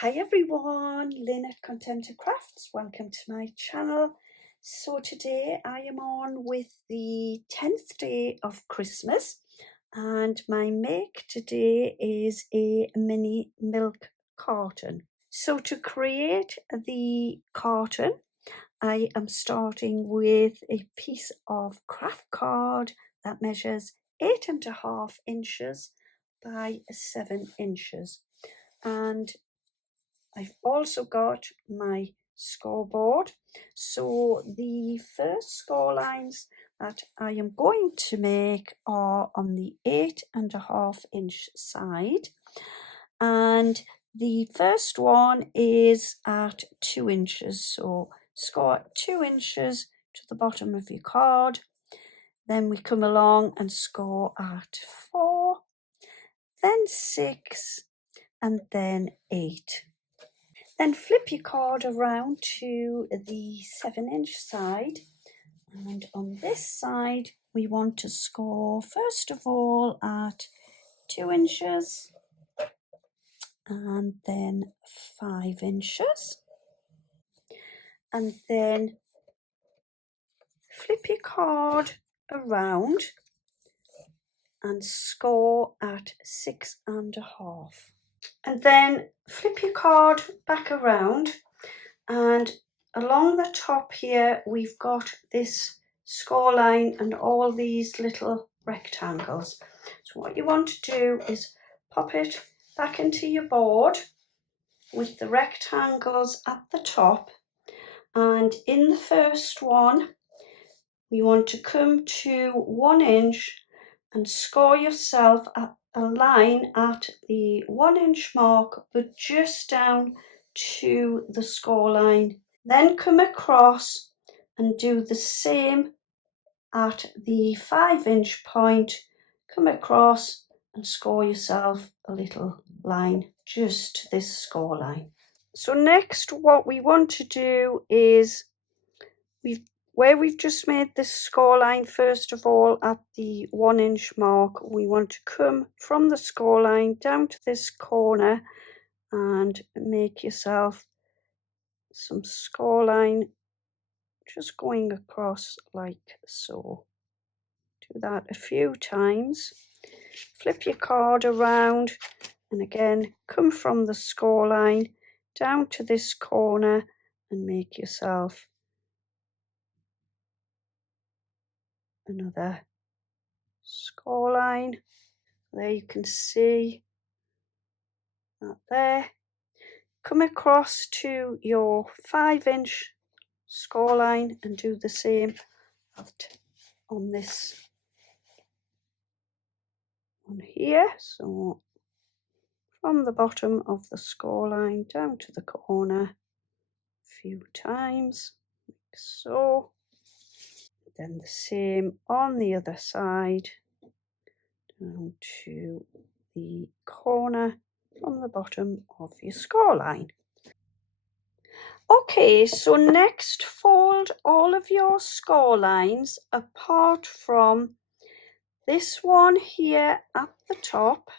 Hi everyone, Lynn at Contented Crafts. Welcome to my channel. So today I am on with the 10th day of Christmas and my make today is a mini milk carton. So to create the carton, I am starting with a piece of craft card that measures 8.5 inches by 7 inches. And I've also got my scoreboard. So the first score lines that I am going to make are on the 8.5 inch side. And the first one is at 2 inches. So score 2 inches to the bottom of your card. Then we come along and score at 4, then 6, and then 8. Then flip your card around to the 7 inch side, and on this side we want to score first of all at 2 inches and then 5 inches, and then flip your card around and score at 6.5, and then flip your card back around, and along the top here we've got this score line and all these little rectangles. So what you want to do is pop it back into your board with the rectangles at the top, and in the first one we want to come to 1 inch and score yourself a line at the 1 inch mark, but just down to the score line. Then come across and do the same at the 5 inch point. Come across and score yourself a little line just to this score line. So next what we want to do is where we've just made this score line, first of all at the 1 inch mark, we want to come from the score line down to this corner and make yourself some score line just going across like so. Do that a few times. Flip your card around and again come from the score line down to this corner and make yourself another score line. There you can see that there. Come across to your 5 inch score line and do the same on this one here. So from the bottom of the score line down to the corner a few times, like so. Then the same on the other side, down to the corner from the bottom of your score line. Okay, so next fold all of your score lines apart from this one here at the top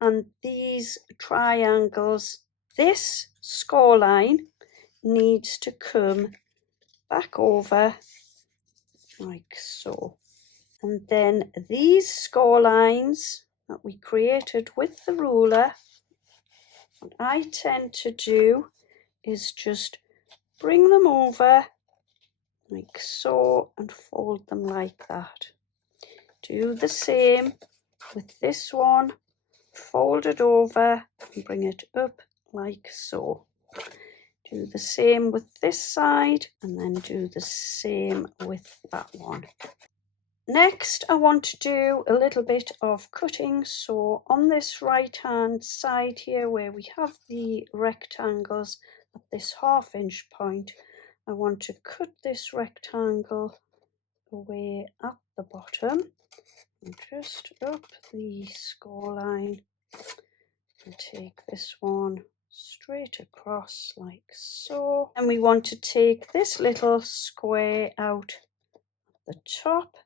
and these triangles. This score line needs to come back over like so. And then these score lines that we created with the ruler, what I tend to do is just bring them over like so and fold them like that. Do the same with this one, fold it over and bring it up like so. Do the same with this side and then do the same with that one. Next, I want to do a little bit of cutting. So on this right hand side here where we have the rectangles at this 1/2 inch point, I want to cut this rectangle away at the bottom and just up the score line and take this one straight across like so. And we want to take this little square out at the top.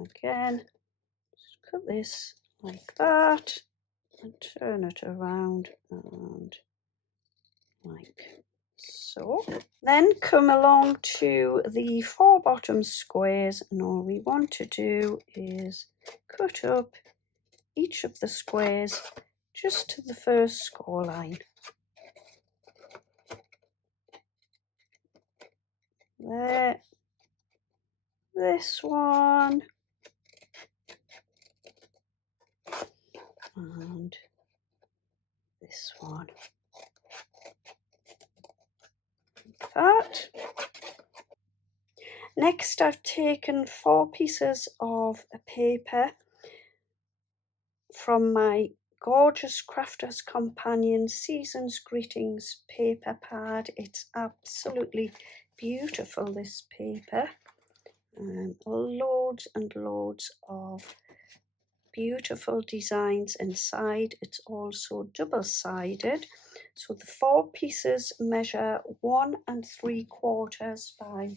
Again, just cut this like that and turn it around and like so. Then come along to the 4 bottom squares, and all we want to do is cut up each of the squares just to the first score line. There, this one, and this one. That. Next, I've taken 4 pieces of paper from my gorgeous Crafter's Companion Season's Greetings paper pad. It's absolutely beautiful, this paper. Loads and loads of beautiful designs inside. It's also double-sided. So the 4 pieces measure 1 3/4 by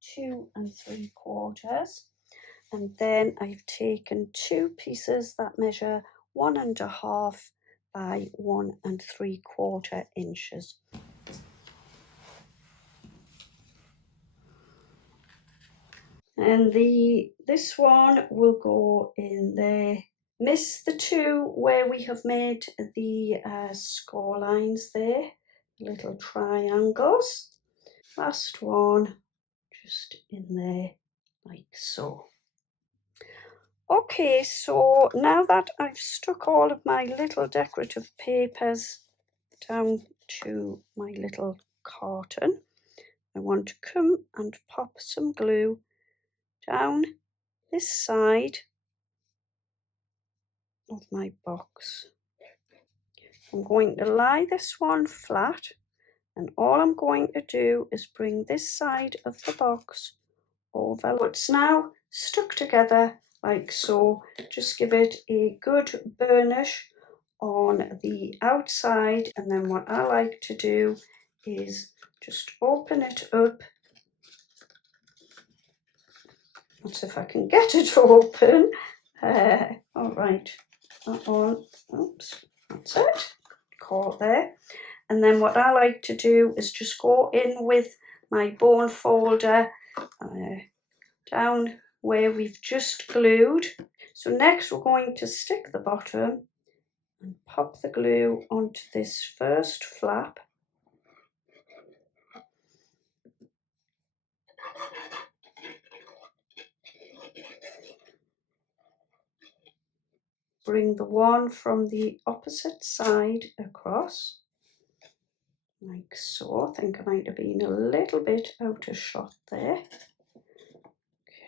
2 3/4. And then I've taken 2 pieces that measure 1 1/2 by 1 3/4 inches. And this one will go in there. Miss the 2 where we have made the score lines there, little triangles. Last one just in there like so. Okay, so now that I've stuck all of my little decorative papers down to my little carton, I want to come and pop some glue down this side of my box. I'm going to lie this one flat, and all I'm going to do is bring this side of the box over. It's now stuck together like so. Just give it a good burnish on the outside, and then what I like to do is just open it up. Let's see if I can get it to open. All right, that one, oops, that's it, caught there. And then what I like to do is just go in with my bone folder down where we've just glued. So next we're going to stick the bottom and pop the glue onto this first flap. Bring the one from the opposite side across, like so. I think I might have been a little bit out of shot there.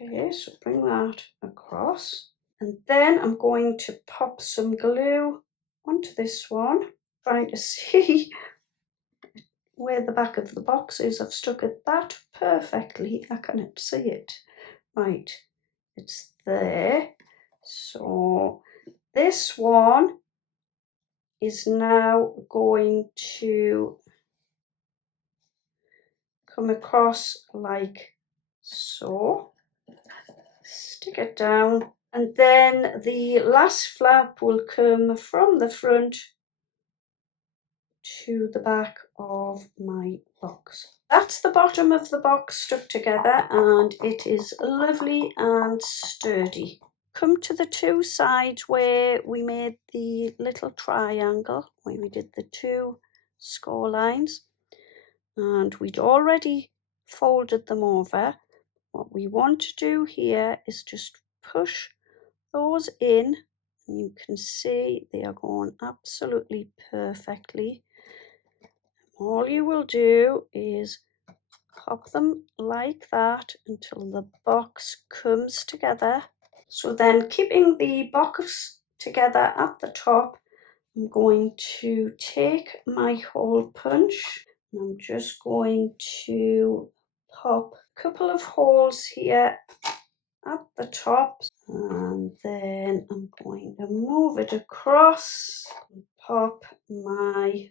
Okay, so bring that across. And then I'm going to pop some glue onto this one. Trying to see where the back of the box is. I've stuck it that perfectly. I cannot see it. Right, it's there. So this one is now going to come across like so. Stick it down, and then the last flap will come from the front to the back of my box. That's the bottom of the box stuck together, and it is lovely and sturdy. Come to the 2 sides where we made the little triangle, where we did the 2 score lines, and we'd already folded them over. What we want to do here is just push those in, and you can see they are going absolutely perfectly. All you will do is pop them like that until the box comes together. So then, keeping the box together at the top, I'm going to take my hole punch, and I'm just going to pop a couple of holes here at the top, and then I'm going to move it across and pop my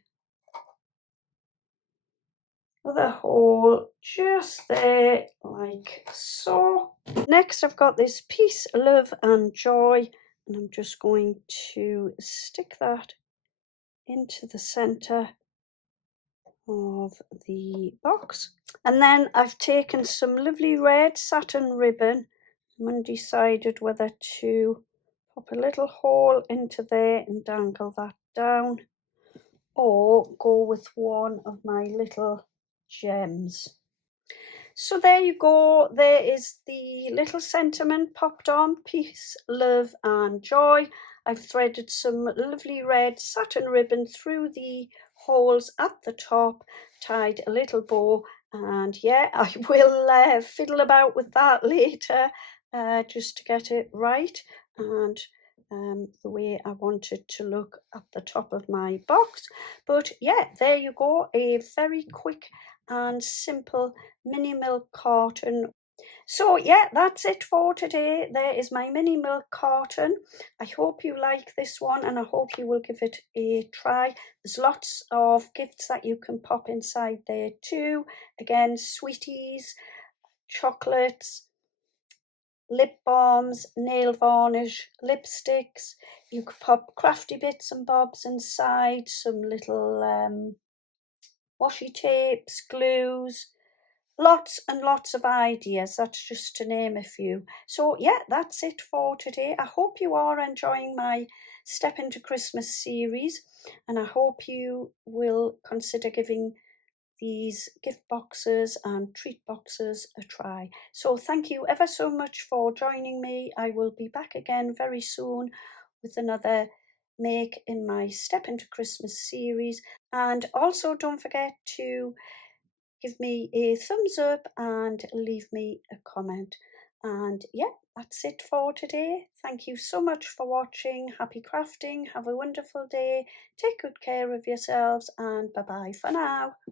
other hole just there like so. Next I've got this Peace, Love and Joy, And I'm just going to stick that into the centre of the box. And then I've taken some lovely red satin ribbon. I'm undecided whether to pop a little hole into there and dangle that down, or go with one of my little gems. So there you go, there is the little sentiment popped on: peace, love and joy. I've threaded some lovely red satin ribbon through the holes at the top, tied a little bow, and yeah, I will fiddle about with that later just to get it right and the way I want it to look at the top of my box. But yeah, there you go, a very quick and simple mini milk carton. So yeah, that's it for today. There is my mini milk carton. I hope you like this one and I hope you will give it a try. There's lots of gifts that you can pop inside there too. Again, sweeties, chocolates, lip balms, nail varnish, lipsticks. You could pop crafty bits and bobs inside, some little washi tapes, glues, lots and lots of ideas. That's just to name a few. So yeah, that's it for today. I hope you are enjoying my Step into Christmas series, and I hope you will consider giving these gift boxes and treat boxes a try. So thank you ever so much for joining me. I will be back again very soon with another make in my Step into Christmas series. And also don't forget to give me a thumbs up and leave me a comment. And yeah, that's it for today. Thank you so much for watching. Happy crafting. Have a wonderful day. Take good care of yourselves and bye bye for now.